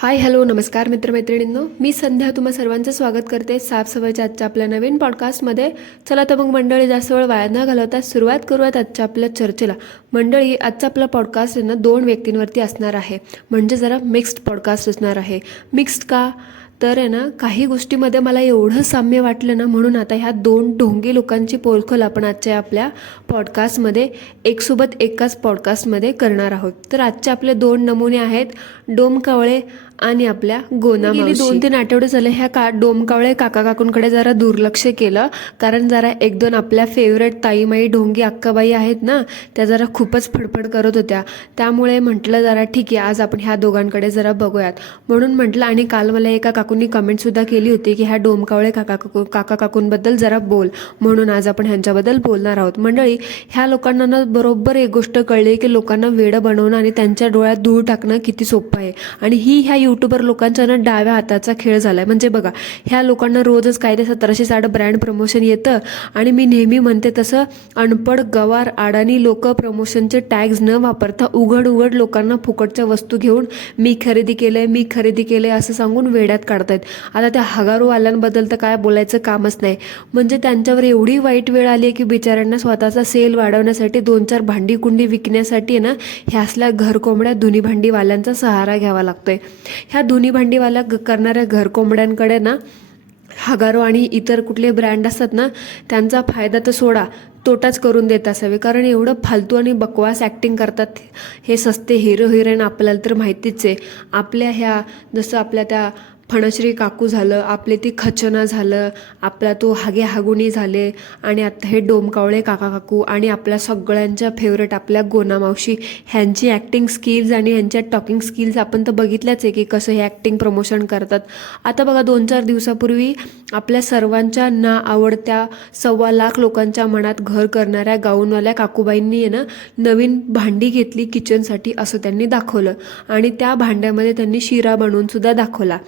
Hi hello नमस्कार मित्रमैत्रिणींनो, मी संध्या तुम्हा सर्वांचं स्वागत करते साफसफाईच्या आजच्या आपल्या नवीन पॉडकास्टमध्ये. चला तर मग मंडळी, जास्त वेळ वाया न घालवता सुरुवात करूयात आजच्या आपल्या चर्चेला. मंडळी, आजचा आपला पॉडकास्ट आहे ना 2 व्यक्तींवरती असणार आहे, म्हणजे जरा मिक्स्ड पॉडकास्ट असणार आहे. मिक्स्ड का तर आहे ना, काही गोष्टीमध्ये मला एवढं साम्य वाटलं ना, म्हणून आता ह्या 2 ढोंगी लोकांची पोलखोल आपण आजच्या आपल्या पॉडकास्टमध्ये एकाच पॉडकास्टमध्ये करणार आहोत. तर आजचे आपले 2 नमुने आहेत डोमकावळे आणि आपल्या गोना मावशी. 2-3 आठवडे झाले ह्या डोमकावळे काका काकूंकडे जरा दुर्लक्ष केलं, कारण जरा 1-2 आपल्या फेवरेट ताईमाई ढोंगी अक्काबाई आहेत ना, त्या जरा खूपच फडफड करत होत्या. त्यामुळे म्हटलं जरा ठीक आहे, आज आपण ह्या दोघांकडे जरा बघूयात म्हणून म्हटलं. आणि काल मला एका काकूंनी कमेंटसुद्धा केली होती की ह्या डोमकावळे काका काकूंबद्दल जरा बोल, म्हणून आज आपण ह्यांच्याबद्दल बोलणार आहोत. मंडळी, ह्या लोकांना ना बरोबर एक गोष्ट कळली की लोकांना वेडं बनवणं आणि त्यांच्या डोळ्यात धूळ टाकणं किती सोपं आहे. आणि ह्या यूट्यूबर लोकांच्या ना डाव्या हाताचा खेळ झालाय. म्हणजे बघा, ह्या लोकांना रोजच काय ते 1760 ब्रँड प्रमोशन येतं, आणि मी नेहमी म्हणते तसं अनपड गवार अडाणी लोक प्रमोशनचे टॅग्स न वापरता उघड लोकांना फुकटच्या वस्तू घेऊन मी खरेदी केलंय असं सांगून वेड्यात काढतायत. आता त्या हगारूवाल्यांबद्दल तर काय बोलायचं कामच नाही. म्हणजे त्यांच्यावर एवढी वाईट वेळ आली आहे की बिचाऱ्यांना स्वतःचा सेल वाढवण्यासाठी 2-4 भांडी कुंडी विकण्यासाठी ना ह्या असल्या घरकोंबड्या धुनी भांडीवाल्यांचा सहारा घ्यावा लागतोय. ह्या धुनी भांडीवाल्या करणाऱ्या घरकोंबड्यांकडे ना हगारो आणि इतर कुठले ब्रँड असतात ना, त्यांचा फायदा तर सोडा, तोटाच करून देत असावे. कारण एवढं फालतू आणि बकवास ॲक्टिंग करतात हे सस्ते हिरो हिरोईन. आपल्याला तर माहितीच आहे, आपल्या ह्या जसं आपल्या त्या फणश्री काकू झालं, आपले ती खचना झालं, आपला तो हागे हागुनी झाले, आणि आता हे डोमकावळे काका काकू, आणि आपल्या सगळ्यांच्या फेवरेट आपल्या गोना मावशी. ह्यांची ॲक्टिंग स्किल्स आणि ह्यांच्या टॉकिंग स्किल्स आपण तर बघितल्याच आहे की कसं हे ॲक्टिंग प्रमोशन करतात. आता बघा, 2-4 दिवसापूर्वी आपल्या सर्वांच्या ना आवडत्या 1.25 लाख लोकांच्या मनात घर करणाऱ्या गाऊनवाल्या काकूबाईंनी आहे ना नवीन भांडी घेतली किचनसाठी असं त्यांनी दाखवलं, आणि त्या भांड्यामध्ये त्यांनी शिरा बनवून सुद्धा दाखवला.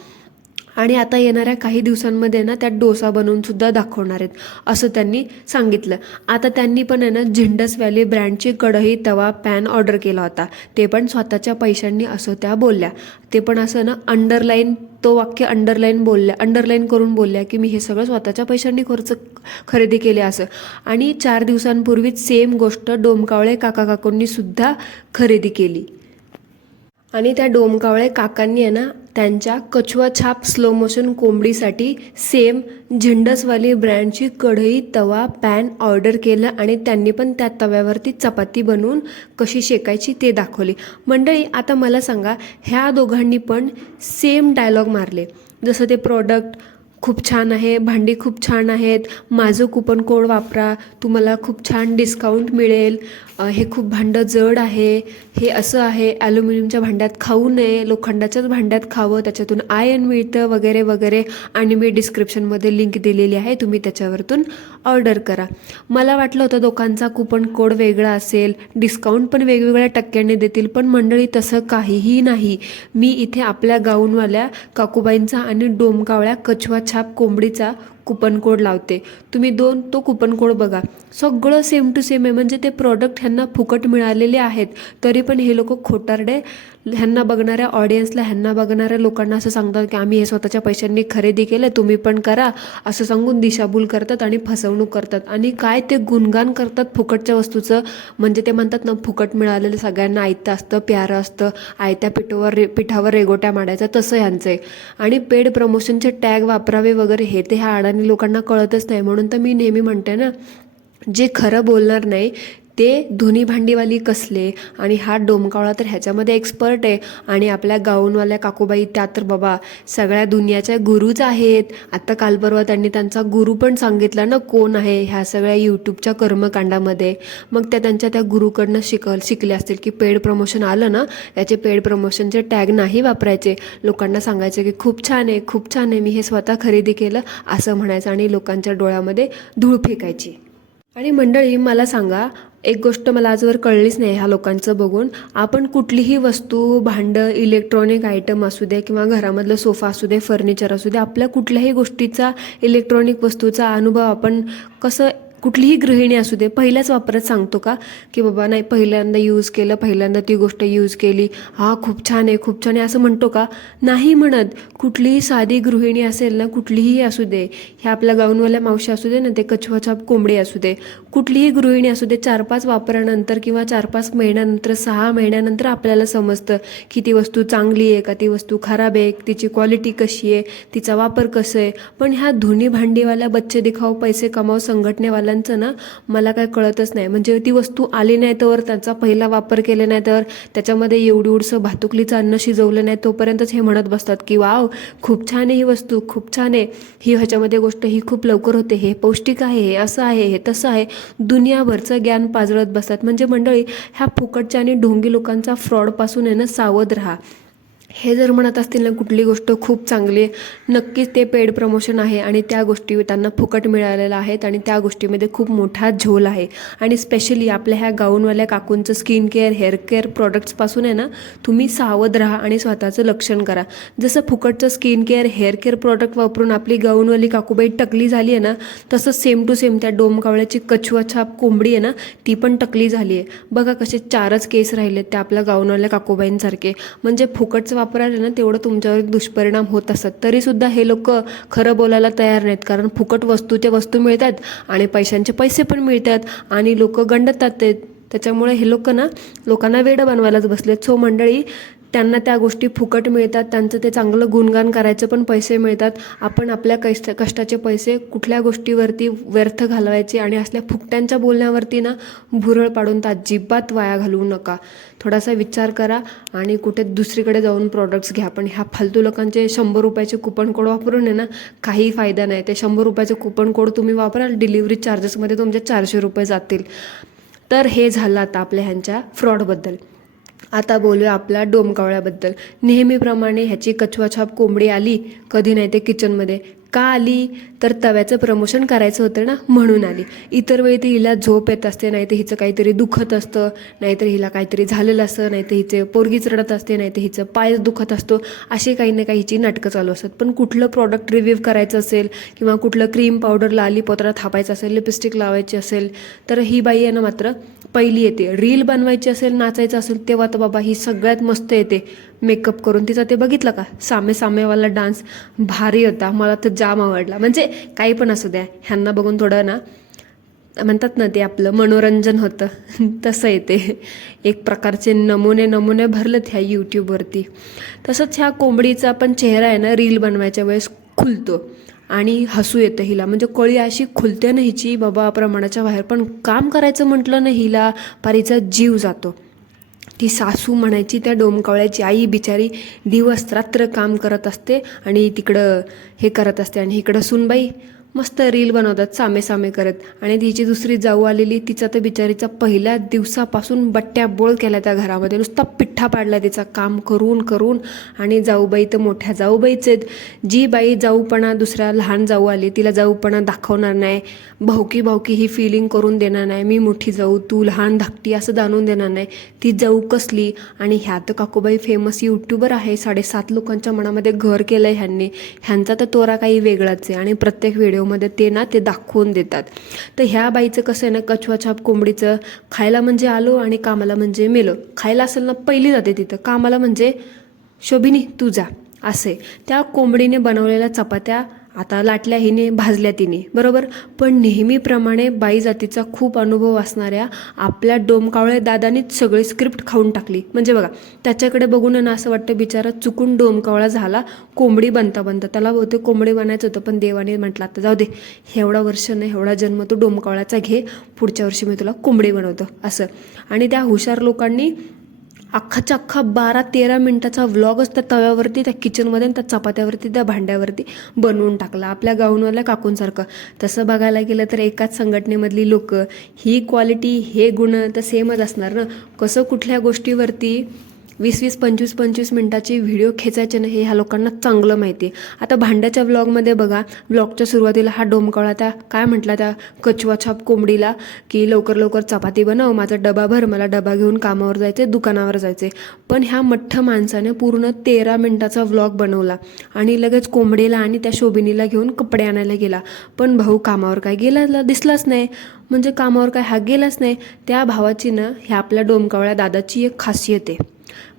आणि आता येणाऱ्या काही दिवसांमध्ये ना त्यात डोसा बनवून सुद्धा दाखवणार आहेत असं त्यांनी सांगितलं. आता त्यांनी पण आहे ना झिंडस व्हॅली ब्रँडची कढई, तवा, पॅन ऑर्डर केला होता, ते पण स्वतःच्या पैशांनी असं त्या बोलल्या. ते पण असं ना वाक्य अंडरलाईन करून बोलल्या की मी हे सगळं स्वतःच्या पैशांनी खरेदी केले असं. आणि 4 दिवसांपूर्वीच सेम गोष्ट डोमकावळे काका काकूंनी सुद्धा खरेदी केली. आणि त्या डोमकावळे काकांनी आहे ना त्यांच्या कछुआ छाप स्लो मोशन कोंबडीसाठी सेम झिंडसवाली ब्रँडची कढई, तवा, पॅन ऑर्डर केलं, आणि त्यांनी पण त्या तव्यावरती चपाती बनवून कशी शेकायची ते दाखवली. मंडळी, आता मला सांगा, ह्या दोघांनी पण सेम डायलॉग मारले, जसं ते प्रोडक्ट खूप छान आहे, भांडी खूप छान आहेत, माझं कुपन कोड वापरा, तुम्हाला खूप छान डिस्काउंट मिळेल, हे खूप भांडं जड आहे, हे असं आहे, ॲल्युमिनियमच्या भांड्यात खाऊ नये, लोखंडाच्याच भांड्यात खावं, त्याच्यातून आयर्न मिळतं वगैरे वगैरे. आणि मी डिस्क्रिप्शनमध्ये लिंक दिलेली आहे, तुम्ही त्याच्यावरतून ऑर्डर करा. मला वाटलं होतं दोघांचा कुपन कोड वेगळा असेल, डिस्काउंट पण वेगवेगळ्या टक्क्याने देतील, पण मंडळी तसं काहीही नाही. मी इथे आपल्या गाऊनवाल्या काकूबाईंचा आणि डोमकावळ्या कछुआ छाप कोंबडीचा कुपन कोड लावते, तुम्ही तो कुपन कोड बघा, सगळं सेम टू सेम आहे. म्हणजे ते प्रोडक्ट ह्यांना फुकट मिळालेले आहेत, तरी पण हे लोक खोटारडे ह्यांना बघणाऱ्या ऑडियन्सला, ह्यांना बघणाऱ्या लोकांना असं सांगतात की आम्ही हे स्वतःच्या पैशांनी खरेदी केलं, तुम्ही पण करा असं सांगून दिशाभूल करतात आणि फसवणूक करतात. आणि काय ते गुणगान करतात फुकटच्या वस्तूचं. म्हणजे ते म्हणतात ना, फुकट मिळालेलं सगळ्यांना आयतं असतं, प्यारं असतं, आयत्या पिठावर रेगोट्या मांडायचं, तसं ह्यांचं आहे. आणि पेड प्रमोशनचे टॅग वापरावे वगैरे हे ते ह्या अडाणी लोकांना कळतच नाही. म्हणून तर मी नेहमी म्हणते ना, जे खरं बोलणार नाही ते धुनी भांडीवाली कसले, आणि हा डोमकावळा तर ह्याच्यामध्ये एक्सपर्ट आहे. आणि आपल्या गाऊनवाल्या काकूबाई त्या तर बाबा सगळ्या दुनियाच्या गुरुच आहेत. आता काल परवा त्यांनी त्यांचा गुरु पण सांगितला ना कोण आहे ह्या सगळ्या यूट्यूबच्या कर्मकांडामध्ये. मग त्या गुरुकडनं शिकले असतील की पेड प्रमोशन आलं ना, त्याचे पेड प्रमोशनचे टॅग नाही वापरायचे, लोकांना सांगायचे की खूप छान आहे, मी हे स्वतः खरेदी केलं असं म्हणायचं, आणि लोकांच्या डोळ्यामध्ये धूळ फेकायची. आणि मंडळी, मला सांगा, एक गोष्ट मला आजवर कळलीच नाही ह्या लोकांचं बघून. आपण कुठलीही वस्तू, भांडं, इलेक्ट्रॉनिक आयटम असू दे किंवा घरामधलं सोफा असू दे, फर्निचर असू दे, आपल्या कुठल्याही गोष्टीचा, इलेक्ट्रॉनिक वस्तूचा अनुभव आपण कसं कुठलीही गृहिणी असू दे पहिल्याच वापरात सांगतो का की बाबा नाही पहिल्यांदा यूज केलं, पहिल्यांदा ती गोष्ट यूज केली, हा खूप छान आहे खूप छान आहे असं म्हणतो का? नाही म्हणत. कुठलीही साधी गृहिणी असेल ना, कुठलीही असू दे, ह्या आपल्या गाऊनवाल्या मावशी असू दे ना, ते कछवाछाप कोंबडी असू दे, कुठलीही गृहिणी असू दे, 4-5 वापरानंतर किंवा 4-5 महिन्यानंतर 6 महिन्यानंतर आपल्याला समजतं की ती वस्तू चांगली आहे का, ती वस्तू खराब आहे, तिची क्वालिटी कशी आहे, तिचा वापर कसं आहे. पण ह्या धुनी भांडीवाल्या बच्चे दिखाऊ पैसे कमाव संघटनेवाल्यांचं ना मला काय कळतच नाही. म्हणजे ती वस्तू आली नाही तर, त्याचा पहिला वापर केला नाही तर, त्याच्यामध्ये एवढं भातुकलीचं अन्न शिजवलं नाही तोपर्यंतच हे म्हणत बसतात की वाव खूप छान आहे ही वस्तू, खूप छान आहे ही, ह्याच्यामध्ये गोष्ट ही खूप लवकर होते, हे पौष्टिक आहे, हे असं आहे, हे तसं आहे, दुनियाभरचं ज्ञान पाजळत बसतात. म्हणजे मंडळी, ह्या फुकटच्या आणि ढोंगी लोकांचा फ्रॉडपासून आहे ना सावध राहा. हे जर म्हणत असतील ना कुठली गोष्ट खूप चांगली आहे, नक्कीच ते पेड प्रमोशन आहे आणि त्या गोष्टी त्यांना फुकट मिळालेल्या आहेत आणि त्या गोष्टीमध्ये खूप मोठा झोल आहे. आणि स्पेशली आपल्या ह्या गाऊनवाल्या काकूंचं स्किन केअर, हेअर केअर प्रॉडक्ट्सपासून आहे ना तुम्ही सावध राहा आणि स्वतःचं लक्षण करा. जसं फुकटचं skin care, hair care product वापरून आपली गाऊनवाली काकूबाई टकली झाली आहे ना, तसंच सेम टू सेम त्या डोमकावळ्याची कछुआछाप कोंबडी आहे ना, ती पण टकली झाली आहे. बघा कसे 4च केस राहिलेत त्या आपल्या गाऊनवाल्या काकूबाईंसारखे. म्हणजे फुकटचं वापरायला ना तेवढं तुमच्यावर दुष्परिणाम होत असतात. तरीसुद्धा हे लोक खरं बोलायला तयार नाहीत, कारण फुकट वस्तूच्या वस्तू मिळतात आणि पैशांचे पैसे पण मिळतात आणि लोक गंडतात ते. त्याच्यामुळे हे लोक ना लोकांना वेडं बनवायलाच बसलेत. सो मंडळी, त्यांना त्या गोष्टी फुकट मिळतात, त्यांचं ते चांगलं गुणगान करायचं पण पैसे मिळतात. आपण आपल्या कष्टाचे पैसे कुठल्या गोष्टीवरती व्यर्थ घालवायचे आणि असल्या फुकट्यांच्या बोलण्यावरती ना भुरळ पाडून तर अजिबात वाया घालवू नका. थोडासा विचार करा आणि कुठे दुसरीकडे जाऊन प्रॉडक्ट्स घ्या. पण ह्या फालतू लोकांचे 100 रुपयाचे कुपन कोड वापरून आहे ना काही फायदा नाही. ते 100 रुपयाचे कुपन कोड तुम्ही वापराल, डिलिव्हरी चार्जेसमध्ये तुमचे 400 रुपये जातील. तर हे झालं आता आपल्या ह्यांच्या फ्रॉडबद्दल. आता बोलूया आपल्या डोमकावळ्याबद्दल. नेहमीप्रमाणे ह्याची कछवाछाप कोंबडी आली, कधी नाही ते किचनमध्ये. का आली तर तव्याचं प्रमोशन करायचं होतं ना म्हणून आली. इतर वेळी तर हिला झोप येत असते, नाही तर हिचं काहीतरी दुखत असतं, नाहीतर हिला काहीतरी झालेलं असतं, नाही तर हिचे पोरगीच रडत असते, नाही तर हिचं पाय दुखत असतो. अशी काही ना काही हिची नाटकं चालू असतात. पण कुठलं प्रॉडक्ट रिव्ह्यू करायचं असेल किंवा कुठलं क्रीम पावडर लाली पोतरा थापायचं असेल, लिपस्टिक लावायची असेल तर ही बाई आहे ना मात्र पहिली येते. रील बनवायची असेल, नाचायचं असेल तेव्हा तर बाबा ही सगळ्यात मस्त येते मेकअप करून. तिचा ते बघितलं का सामेवाला डान्स, भारी होता, मला तर जाम आवडला. म्हणजे काही पण असू द्या, ह्यांना बघून थोडं ना म्हणतात ना ते आपलं मनोरंजन होतं तसं येते. एक प्रकारचे नमुने भरलेत ह्या यूट्यूबवरती. तसंच ह्या कोंबडीचा पण चेहरा आहे ना रील बनवायच्या वेळेस खुलतो आणि हसू येतं हिला. म्हणजे कळी अशी खुलते ना हिची बाबा प्रमाणाच्या बाहेर. पण काम करायचं म्हटलं ना हिला पारीचा जीव जातो. ती सासू म्हणायची त्या डोमकावळ्याची आई बिचारी दिवस रात्र काम करत असते आणि तिकडं हे करत असते आणि इकडं सुनबाई मस्त रील बनवतात सामे करत. आणि तिची दुसरी जाऊ आलेली, तिचा तर बिचारीचा पहिल्या दिवसापासून बट्ट्या बोळ केला त्या घरामध्ये, नुसता पिठ्ठा पाडला तिचा काम करून. आणि जाऊबाई तर मोठ्या जाऊबाईच आहेत. जी बाई जाऊपणा दुसऱ्या लहान जाऊ आली तिला जाऊपणा दाखवणार नाही, भावकी ही फिलिंग करून देणार नाही, मी मोठी जाऊ तू लहान धाकटी असं जाणून देणार नाही, ती जाऊ कसली. आणि ह्या तर काकूबाई फेमस यूट्यूबर आहे, 7.5 लोकांच्या मनामध्ये घर केलं आहे ह्यांनी. ह्यांचा तर तोरा काही वेगळाच आहे आणि प्रत्येक व्हिडिओमध्ये ते ना ते दाखवून देतात. तर ह्या बाईचं कसं आहे ना कछवाछाप कोंबडीचं, खायला म्हणजे आलो आणि कामाला म्हणजे मेलो. खायला असेल ना पहिली जाते तिथं, कामाला म्हणजे शोभिनी तू जा असे. त्या कोंबडीने बनवलेल्या चपात्या आता लाटल्या हिने, भाजल्या तिने, बरोबर. पण नेहमीप्रमाणे बाई जातीचा खूप अनुभव असणाऱ्या आपल्या डोमकावळे दादानीच सगळी स्क्रिप्ट खाऊन टाकली. म्हणजे बघा त्याच्याकडे बघून ना असं वाटतं बिचारा चुकून डोमकावळा झाला कोंबडी बनता त्याला बहुतेक कोंबडी बनायचं होतं, पण देवाने म्हटलं आता जाऊ दे, एवढा वर्ष नाही एवढा जन्म तू डोमकावळ्याचा घे, पुढच्या वर्षी मी तुला कोंबडी बनवतो असं. आणि त्या हुशार लोकांनी अख्खाच्या अख्खा 12-13 मिनिटाचा व्लॉगच त्या तव्यावरती, त्या किचनमध्ये, त्या चपात्यावरती, त्या भांड्यावरती बनवून टाकला आपल्या गाऊनवाल्या काकूंसारखं. तसं बघायला गेलं तर एकाच संघटनेमधली लोक ही क्वालिटी हे गुण तर सेमच असणार ना. कसं कुठल्या गोष्टीवरती 20-20, 25-25 मिनटाची व्हिडिओ खेचायचे ना हे ह्या लोकांना चांगलं माहिती आहे. आता भांड्याच्या व्लॉगमध्ये बघा, व्लॉगच्या सुरुवातीला हा डोमकावळा त्या काय म्हटला त्या कचवा छाप कोंबडीला की लवकर लवकर चपाती बनव, माझा डबा भर, मला डबा घेऊन कामावर जायचे, दुकानावर जायचे. पण ह्या मठ्ठ माणसाने पूर्ण 13 मिनटाचा व्लॉग बनवला आणि लगेच कोंबडीला आणि त्या शोभिनीला घेऊन कपडे आणायला गेला. पण भाऊ कामावर काय गेला दिसलाच नाही. म्हणजे कामावर काय हा गेलाच नाही. त्या भावाची ना ह्या आपल्या डोमकावळ्या दादाची एक खासियत आहे.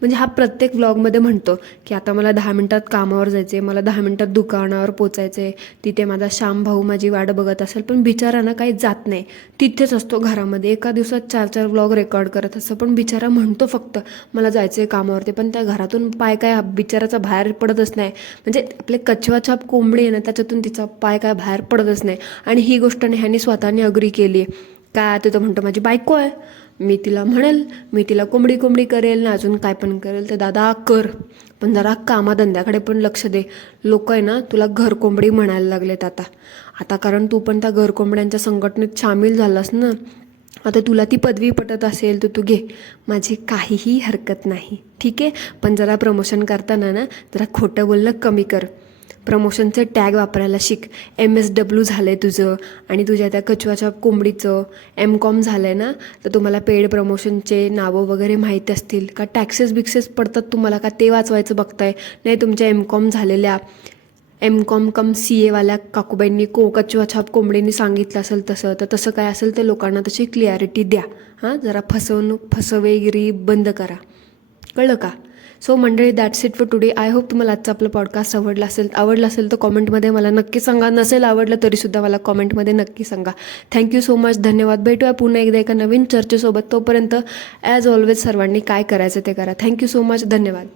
म्हणजे हा प्रत्येक व्लॉगमध्ये म्हणतो की आता मला 10 मिनटात कामावर जायचे, मला 10 मिनटात दुकानावर पोचायचे, तिथे माझा श्याम भाऊ माझी वाट बघत असेल. पण बिचारा ना काही जात नाही, तिथेच असतो घरामध्ये. एका दिवसात 4-4 व्लॉग रेकॉर्ड करत असतो. पण बिचारा म्हणतो फक्त मला जायचं आहे कामावरती, पण त्या घरातून पाय काय बिचाराचा बाहेर पडतच नाही. म्हणजे आपले कछवाछाप कोंबडी आहे ना त्याच्यातून तिचा पाय काय बाहेर पडतच नाही. आणि ही गोष्ट ह्याने स्वतःने अग्री केली आहे. काय तो म्हणतो माझी बायको आहे, मी तिला म्हणेल, मी तिला कोंबडी कोंबडी करेल ना अजून काय पण करेल. तर दादा कर, पण जरा कामाधंद्याकडे पण लक्ष दे. लोक आहे ना तुला घर कोंबडी म्हणायला लागलेत आता कारण तू पण त्या घर कोंबड्यांच्या संघटनेत सामील झालास ना. आता तुला ती पदवी पटत असेल तर तू घे, माझी काहीही हरकत नाही, ठीक आहे. पण जरा प्रमोशन करताना ना जरा खोटं बोलणं कमी कर. प्रमोशनचे टॅग वापरायला शिक. MSW झालं आहे तुझं आणि तुझ्या त्या कछवाच्या कोंबडीचं MCOM झालं आहे ना, तर तुम्हाला पेड प्रमोशनचे नावं वगैरे माहीत असतील का? टॅक्सेस बिक्सेस पडतात तुम्हाला का ते वाचवायचं बघताय? नाही तुमच्या MCOM झालेल्या MCOM CA वाल्या काकूबाईंनी कछवाछाप कोंबडींनी सांगितलं असेल तर तसं काय असेल तर लोकांना तशी क्लिअरिटी द्या. जरा फसवेगिरी बंद करा, कळलं का? सो मंडळी, that's it for today. I hope तुम्हाला आजचा आपलं पॉडकास्ट आवडला असेल तर कॉमेंटमध्ये मला नक्की सांगा. नसेल आवडलं तरीसुद्धा मला कॉमेंटमध्ये नक्की सांगा. थँक्यू सो मच, धन्यवाद. भेटूया पुन्हा एकदा एका नवीन चर्चेसोबत. तोपर्यंत ॲज ऑलवेज सर्वांनी काय करायचं ते करा. थँक्यू सो मच, धन्यवाद.